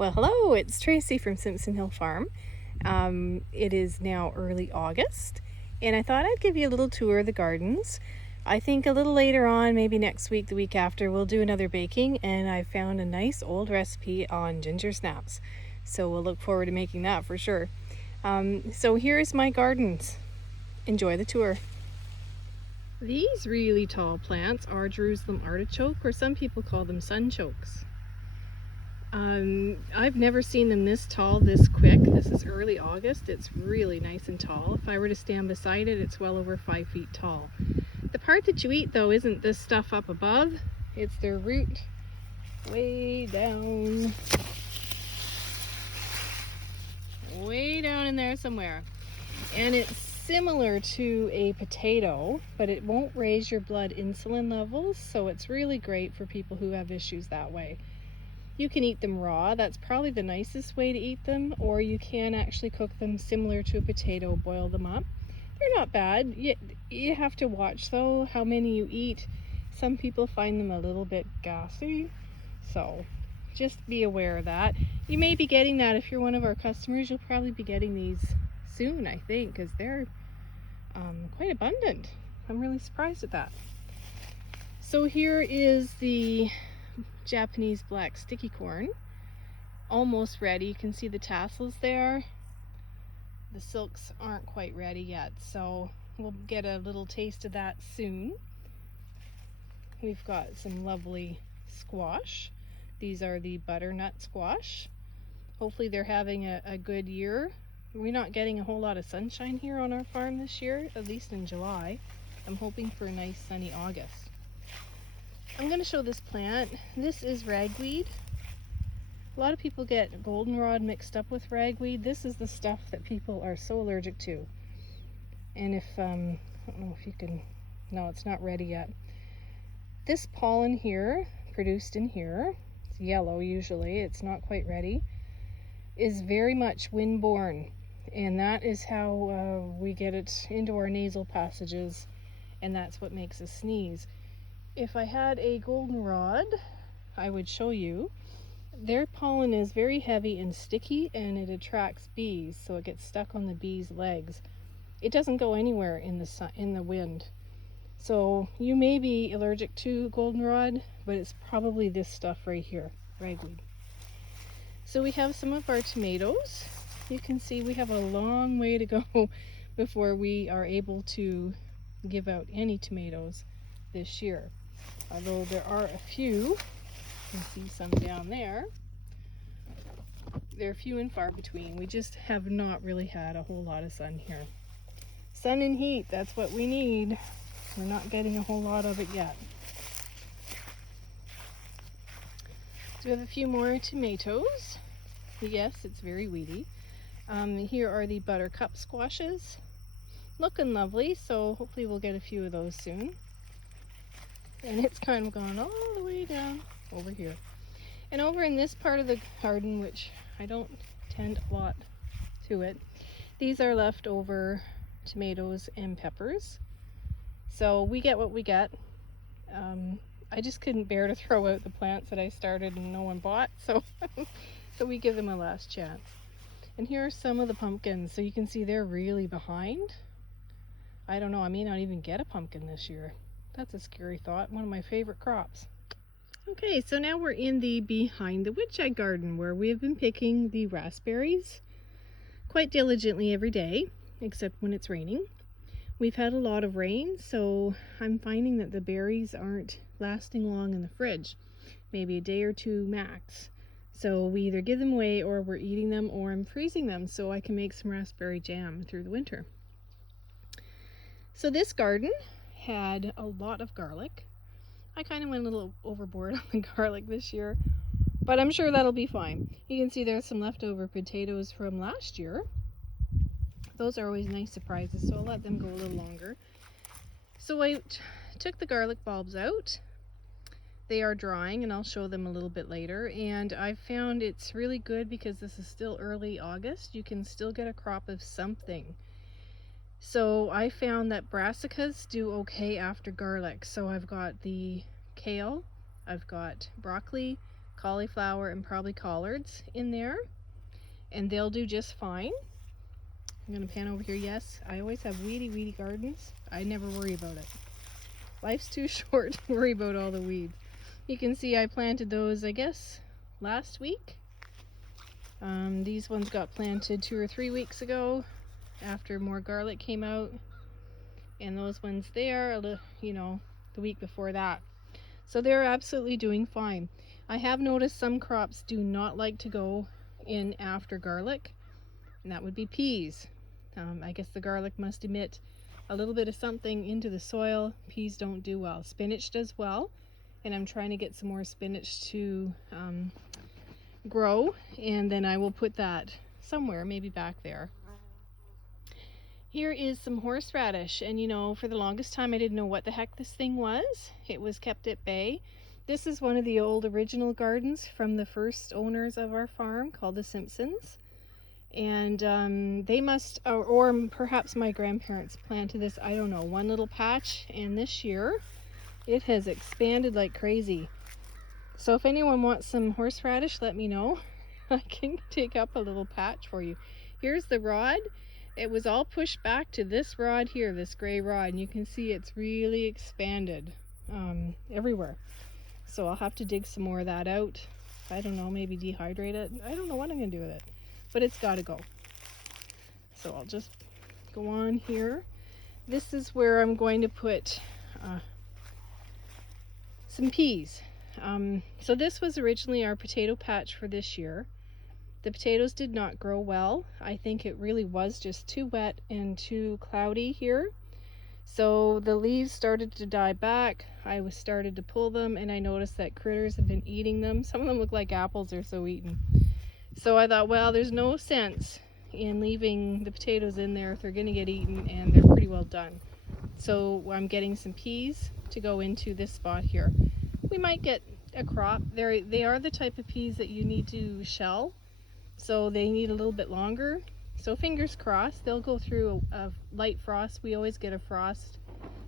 Well, hello, it's Tracy from Simpson Hill Farm. It is now early August, and I thought I'd give you a little tour of the gardens. I think a little later on, maybe next week, the week after, we'll do another baking, and I found a nice old recipe on ginger snaps. So we'll look forward to making that for sure. So here's my gardens. Enjoy the tour. These really tall plants are Jerusalem artichoke, or some people call them sunchokes. I've never seen them this tall this quick. This is early August. It's really nice and tall. If I were to stand beside it, it's well over 5 feet tall. The part that you eat though isn't this stuff up above. It's their root way down in there somewhere. And it's similar to a potato, but it won't raise your blood insulin levels, so it's really great for people who have issues that way. You can eat them raw, that's probably the nicest way to eat them, or you can actually cook them similar to a potato, boil them up. They're not bad. You have to watch though how many you eat. Some people find them a little bit gassy, so just be aware of that. You may be getting that if you're one of our customers. You'll probably be getting these soon, I think, because they're quite abundant. I'm really surprised at that. So here is the Japanese black sticky corn, almost ready. You can see the tassels there. The silks aren't quite ready yet, so we'll get a little taste of that soon. We've got some lovely squash. These are the butternut squash. Hopefully they're having a good year. We're not getting a whole lot of sunshine here on our farm this year, at least in July. I'm hoping for a nice sunny August. I'm going to show this plant. This is ragweed. A lot of people get goldenrod mixed up with ragweed. This is the stuff that people are so allergic to. And if, I don't know if you can, no, it's not ready yet. This pollen here, produced in here, it's yellow usually, it's not quite ready, is very much windborne. And that is how we get it into our nasal passages, and that's what makes us sneeze. If I had a goldenrod, I would show you. Their pollen is very heavy and sticky, and it attracts bees, so it gets stuck on the bees' legs. It doesn't go anywhere in the sun, in the wind. So you may be allergic to goldenrod, but it's probably this stuff right here, ragweed. So we have some of our tomatoes. You can see we have a long way to go before we are able to give out any tomatoes this year. Although there are a few, you can see some down there. They're few and far between. We just have not really had a whole lot of sun here. Sun and heat, that's what we need. We're not getting a whole lot of it yet. So we have a few more tomatoes. Yes, it's very weedy. Here are the buttercup squashes. Looking lovely, so hopefully we'll get a few of those soon. And it's kind of gone all the way down over here. And over in this part of the garden, which I don't tend a lot to it, these are leftover tomatoes and peppers. So we get what we get. I just couldn't bear to throw out the plants that I started and no one bought, so so we give them a last chance. And here are some of the pumpkins. So you can see they're really behind. I don't know, I may not even get a pumpkin this year. That's a scary thought. One of my favorite crops. Okay, so now we're in the behind the woodshed garden where we have been picking the raspberries quite diligently every day, except when it's raining. We've had a lot of rain, so I'm finding that the berries aren't lasting long in the fridge, maybe a day or two max. So we either give them away or we're eating them, or I'm freezing them so I can make some raspberry jam through the winter. So this garden had a lot of garlic. I kind of went a little overboard on the garlic this year, but I'm sure that'll be fine. You can see there's some leftover potatoes from last year. Those are always nice surprises, so I'll let them go a little longer. So I took the garlic bulbs out. They are drying, and I'll show them a little bit later. And I found it's really good because this is still early August. You can still get a crop of something. So I found that brassicas do okay after garlic. So I've got the kale, I've got broccoli, cauliflower, and probably collards in there, and they'll do just fine. I'm gonna pan over here. Yes, I always have weedy gardens. I never worry about it. Life's too short to worry about all the weeds. You can see I planted those, I guess, last week. These ones got planted 2 or 3 weeks ago after more garlic came out, and those ones there, you know, the week before that. So they're absolutely doing fine. I have noticed some crops do not like to go in after garlic, and that would be peas. I guess the garlic must emit a little bit of something into the soil. Peas don't do well. Spinach does well, and I'm trying to get some more spinach to grow, and then I will put that somewhere, maybe back there. Here is some horseradish, and you know, for the longest time I didn't know what the heck this thing was. It was kept at bay. This is one of the old original gardens from the first owners of our farm, called the Simpsons. And they must, or perhaps my grandparents planted this, I don't know, one little patch, and this year it has expanded like crazy. So if anyone wants some horseradish, let me know. I can take up a little patch for you. Here's the rod. It was all pushed back to this rod here, this gray rod, and you can see it's really expanded everywhere. So I'll have to dig some more of that out. I don't know, maybe dehydrate it. I don't know what I'm gonna do with it, but it's gotta go. So I'll just go on here. This is where I'm going to put some peas. So this was originally our potato patch for this year. The potatoes did not grow well. I think it really was just too wet and too cloudy here. So the leaves started to die back. I started to pull them, and I noticed that critters have been eating them. Some of them look like apples, they're so eaten. So I thought, well, there's no sense in leaving the potatoes in there if they're gonna get eaten, and they're pretty well done. So I'm getting some peas to go into this spot here. We might get a crop. They are the type of peas that you need to shell, so they need a little bit longer. So fingers crossed, they'll go through a light frost. We always get a frost,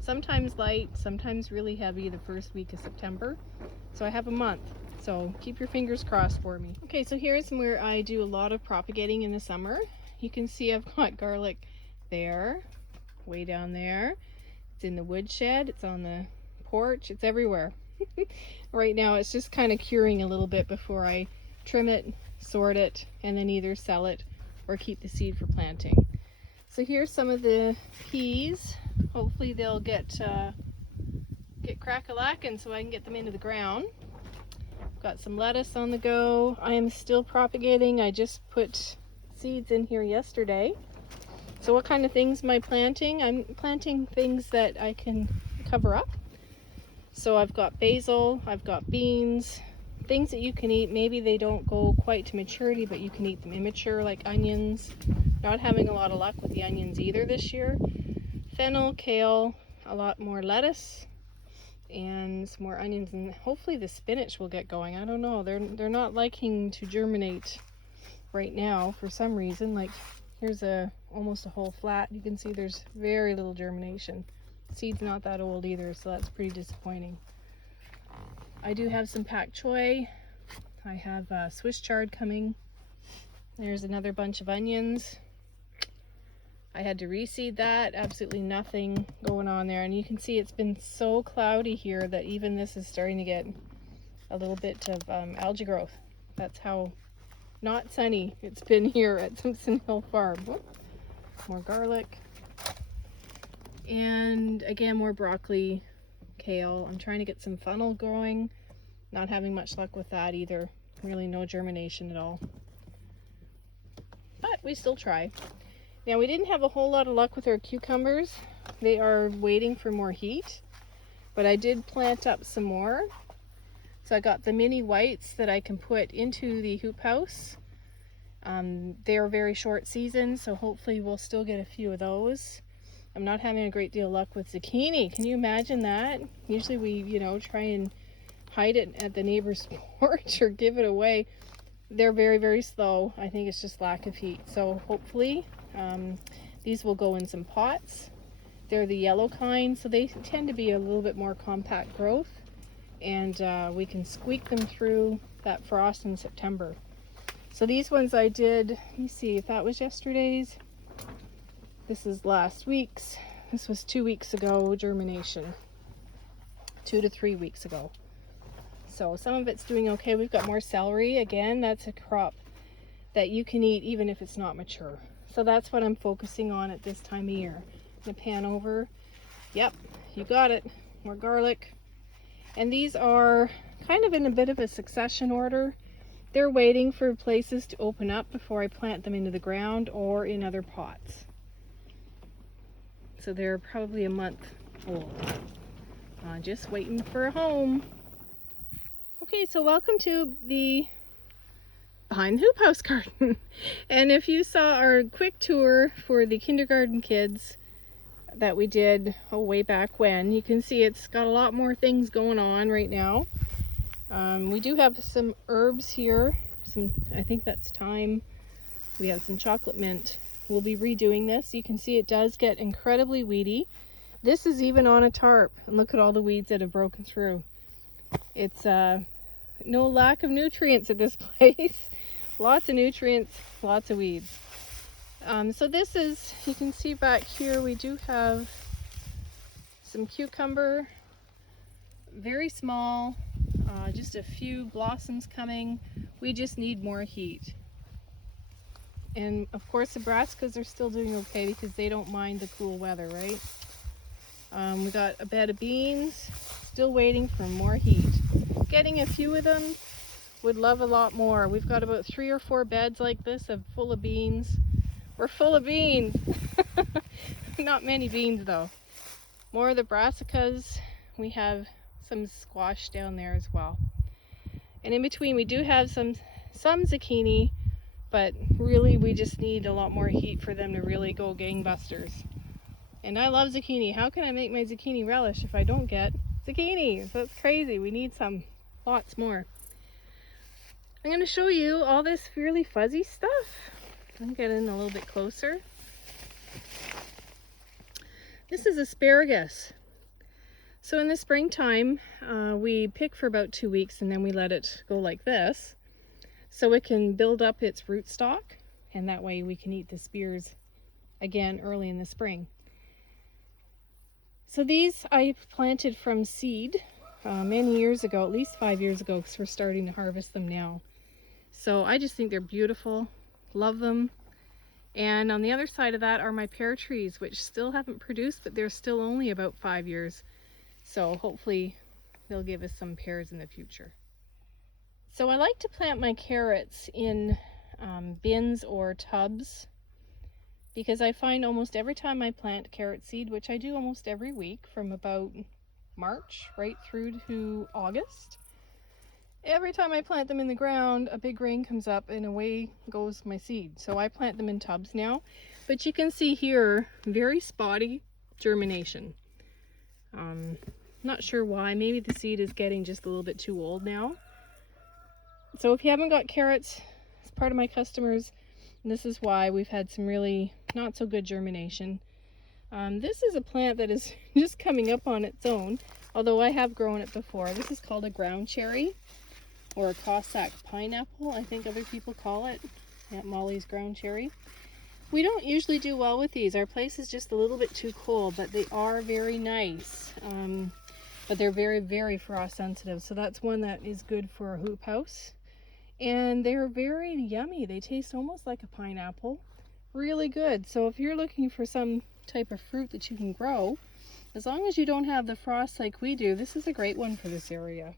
sometimes light, sometimes really heavy the first week of September. So I have a month, so keep your fingers crossed for me. Okay, so here's where I do a lot of propagating in the summer. You can see I've got garlic there, way down there. It's in the woodshed, it's on the porch, it's everywhere. Right now it's just kind of curing a little bit before I trim it, sort it, and then either sell it or keep the seed for planting. So here's some of the peas. Hopefully they'll get crack-a-lackin' so I can get them into the ground. Got some lettuce on the go. I am still propagating. I just put seeds in here yesterday. So what kind of things am I planting? I'm planting things that I can cover up. So I've got basil, I've got beans, things that you can eat. Maybe they don't go quite to maturity, but you can eat them immature, like onions. Not having a lot of luck with the onions either this year. Fennel, kale, a lot more lettuce, and some more onions, and hopefully the spinach will get going. I don't know, they're not liking to germinate right now for some reason. Like here's almost a whole flat. You can see there's very little germination. Seed's not that old either, so that's pretty disappointing. I do have some pak choi. I have Swiss chard coming. There's another bunch of onions. I had to reseed that. Absolutely nothing going on there. And you can see it's been so cloudy here that even this is starting to get a little bit of algae growth. That's how not sunny it's been here at Simpson Hill Farm. Whoop. More garlic. And again, more broccoli, kale. I'm trying to get some fennel growing. Not having much luck with that either. Really no germination at all. But we still try. Now we didn't have a whole lot of luck with our cucumbers. They are waiting for more heat. But I did plant up some more. So I got the mini whites that I can put into the hoop house. They are very short season, so hopefully we'll still get a few of those. I'm not having a great deal of luck with zucchini. Can you imagine that? Usually we, you know, try and hide it at the neighbor's porch or give it away. They're very slow. I think it's just lack of heat. So hopefully these will go in some pots. They're the yellow kind, so they tend to be a little bit more compact growth, and we can squeak them through that frost in September. So these ones I did, let me see if that was yesterday's. This is last week's. This was 2 weeks ago germination. 2 to 3 weeks ago. So some of it's doing okay. We've got more celery. Again, that's a crop that you can eat even if it's not mature. So that's what I'm focusing on at this time of year. I'm gonna pan over. Yep, you got it. More garlic. And these are kind of in a bit of a succession order. They're waiting for places to open up before I plant them into the ground or in other pots. So they're probably a month old. Just waiting for a home. Okay, so welcome to the Behind the Hoop House garden. And if you saw our quick tour for the kindergarten kids that we did way back when, you can see it's got a lot more things going on right now. We do have some herbs here. I think that's thyme. We have some chocolate mint. We'll be redoing this. You can see it does get incredibly weedy. This is even on a tarp, and look at all the weeds that have broken through. It's no lack of nutrients at this place. Lots of nutrients, lots of weeds. So this is, you can see back here, we do have some cucumber, very small, just a few blossoms coming. We just need more heat. And of course the brassicas are still doing okay because they don't mind the cool weather, right? We got a bed of beans, still waiting for more heat. Getting a few of them, would love a lot more. We've got about 3 or 4 beds like this full of beans. We're full of beans. Not many beans though. More of the brassicas. We have some squash down there as well. And in between we do have some zucchini, but really we just need a lot more heat for them to really go gangbusters. And I love zucchini. How can I make my zucchini relish if I don't get zucchini? So that's crazy. We need some, lots more. I'm going to show you all this really fuzzy stuff. I'll get in a little bit closer. This is asparagus. So in the springtime, we pick for about 2 weeks and then we let it go like this, so it can build up its rootstock, and that way we can eat the spears again early in the spring. So these I planted from seed many years ago, at least 5 years ago, because we're starting to harvest them now. So I just think they're beautiful, love them. And on the other side of that are my pear trees, which still haven't produced, but they're still only about 5 years. So hopefully they'll give us some pears in the future. So I like to plant my carrots in bins or tubs, because I find almost every time I plant carrot seed, which I do almost every week from about March right through to August, every time I plant them in the ground, a big rain comes up and away goes my seed. So I plant them in tubs now. But you can see here, very spotty germination. Not sure why. Maybe the seed is getting just a little bit too old now. So if you haven't got carrots as part of my customers, this is why we've had some really not so good germination. This is a plant that is just coming up on its own, although I have grown it before. This is called a ground cherry, or a Cossack pineapple, I think other people call it. Aunt Molly's ground cherry. We don't usually do well with these. Our place is just a little bit too cold, but they are very nice. But they're very, very frost sensitive, so that's one that is good for a hoop house. And they're very yummy. They taste almost like a pineapple. Really good. So if you're looking for some type of fruit that you can grow, as long as you don't have the frost like we do, this is a great one for this area.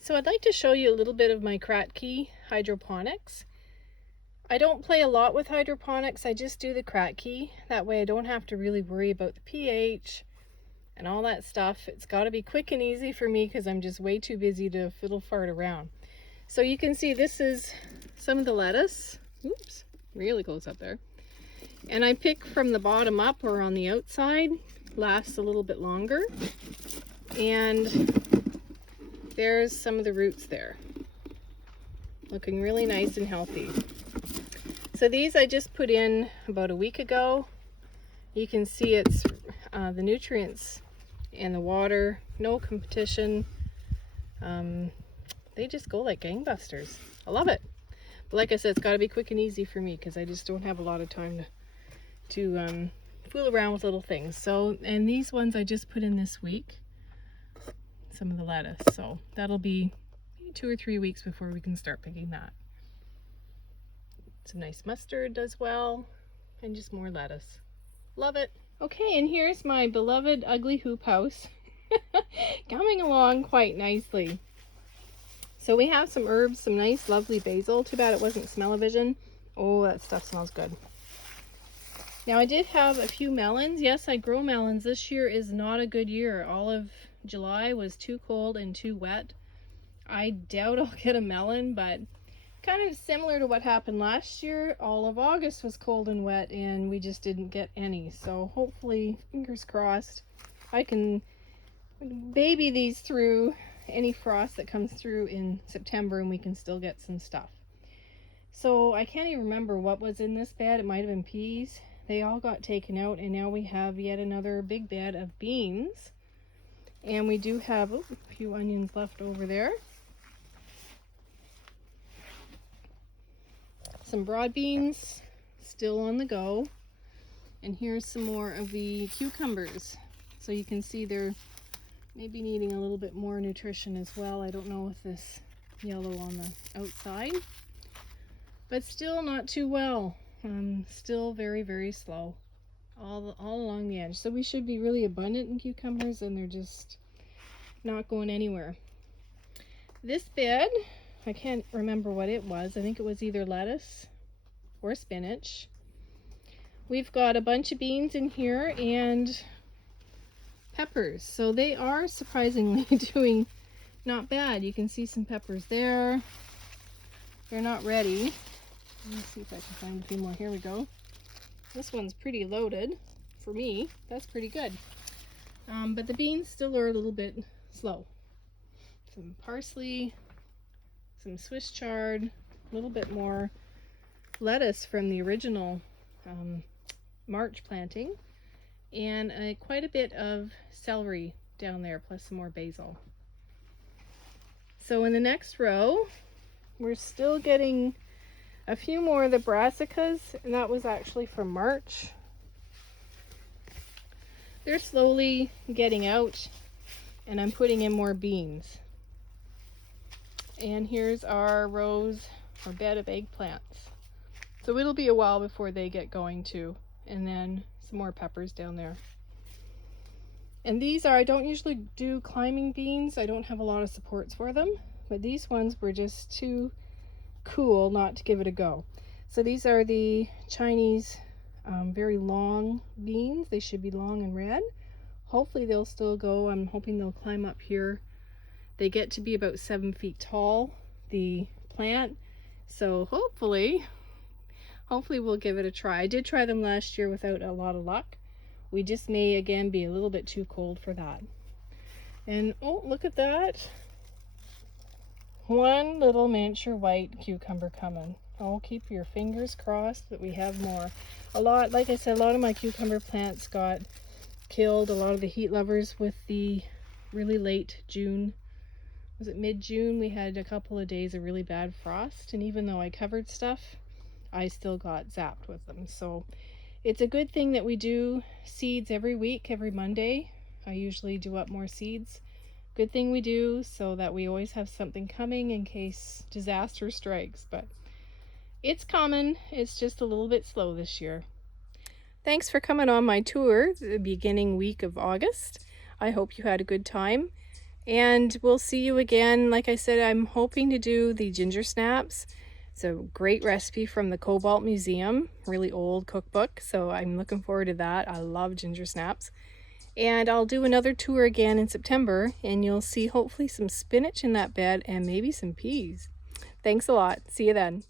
So I'd like to show you a little bit of my Kratky hydroponics. I don't play a lot with hydroponics. I just do the Kratky. That way I don't have to really worry about the pH and all that stuff. It's got to be quick and easy for me because I'm just way too busy to fiddle fart around. So you can see this is some of the lettuce. Oops, really close up there. And I pick from the bottom up or on the outside. Lasts a little bit longer. And there's some of the roots there. Looking really nice and healthy. So these I just put in about a week ago. You can see it's the nutrients and the water, no competition. they just go like gangbusters. I love it. But like I said, it's got to be quick and easy for me because I just don't have a lot of time to fool around with little things. So, and these ones I just put in this week, some of the lettuce. So that'll be 2 or 3 weeks before we can start picking that. Some nice mustard does well, and just more lettuce. Love it. Okay, and here's my beloved ugly hoop house. Coming along quite nicely. So we have some herbs, some nice lovely basil. Too bad it wasn't smell-o-vision. Oh, that stuff smells good. Now I did have a few melons. Yes, I grow melons. This year is not a good year. All of July was too cold and too wet. I doubt I'll get a melon, but kind of similar to what happened last year. All of August was cold and wet and we just didn't get any. So hopefully, fingers crossed, I can baby these through any frost that comes through in September and we can still get some stuff. So I can't even remember what was in this bed. It might have been peas. They all got taken out and now we have yet another big bed of beans. And we do have a few onions left over there. Some broad beans still on the go. And here's some more of the cucumbers. So you can see they're maybe needing a little bit more nutrition as well. I don't know with this yellow on the outside, but still not too well. Still very, very slow all along the edge. So we should be really abundant in cucumbers and they're just not going anywhere. This bed, I can't remember what it was. I think it was either lettuce or spinach. We've got a bunch of beans in here and peppers. So they are surprisingly doing not bad. You can see some peppers there. They're not ready. Let me see if I can find a few more. Here we go. This one's pretty loaded for me. That's pretty good. But the beans still are a little bit slow. Some parsley, some Swiss chard, a little bit more lettuce from the original March planting, and quite a bit of celery down there, plus some more basil. So in the next row, we're still getting a few more of the brassicas, and that was actually from March. They're slowly getting out, and I'm putting in more beans. And here's our rows or bed of eggplants. So it'll be a while before they get going too. And then some more peppers down there. And these are, I don't usually do climbing beans. I don't have a lot of supports for them, but these ones were just too cool not to give it a go. So these are the Chinese very long beans. They should be long and red. Hopefully they'll still go. I'm hoping they'll climb up here. They get to be about 7 feet tall, the plant. So hopefully we'll give it a try. I did try them last year without a lot of luck. We just may again be a little bit too cold for that. And oh, look at that. One little miniature white cucumber coming. Oh, keep your fingers crossed that we have more. A lot, like I said, a lot of my cucumber plants got killed. A lot of the heat lovers with the really late June. Was it mid-June? We had a couple of days of really bad frost, and even though I covered stuff, I still got zapped with them. So it's a good thing that we do seeds every week, every Monday. I usually do up more seeds. Good thing we do so that we always have something coming in case disaster strikes. But it's coming. It's just a little bit slow this year. Thanks for coming on my tour the beginning week of August. I hope you had a good time. And we'll see you again. Like I said, I'm hoping to do the ginger snaps. It's a great recipe from the Cobalt Museum, really old cookbook, so I'm looking forward to that. I love ginger snaps. And I'll do another tour again in September, and you'll see hopefully some spinach in that bed and maybe some peas. Thanks a lot. See you then.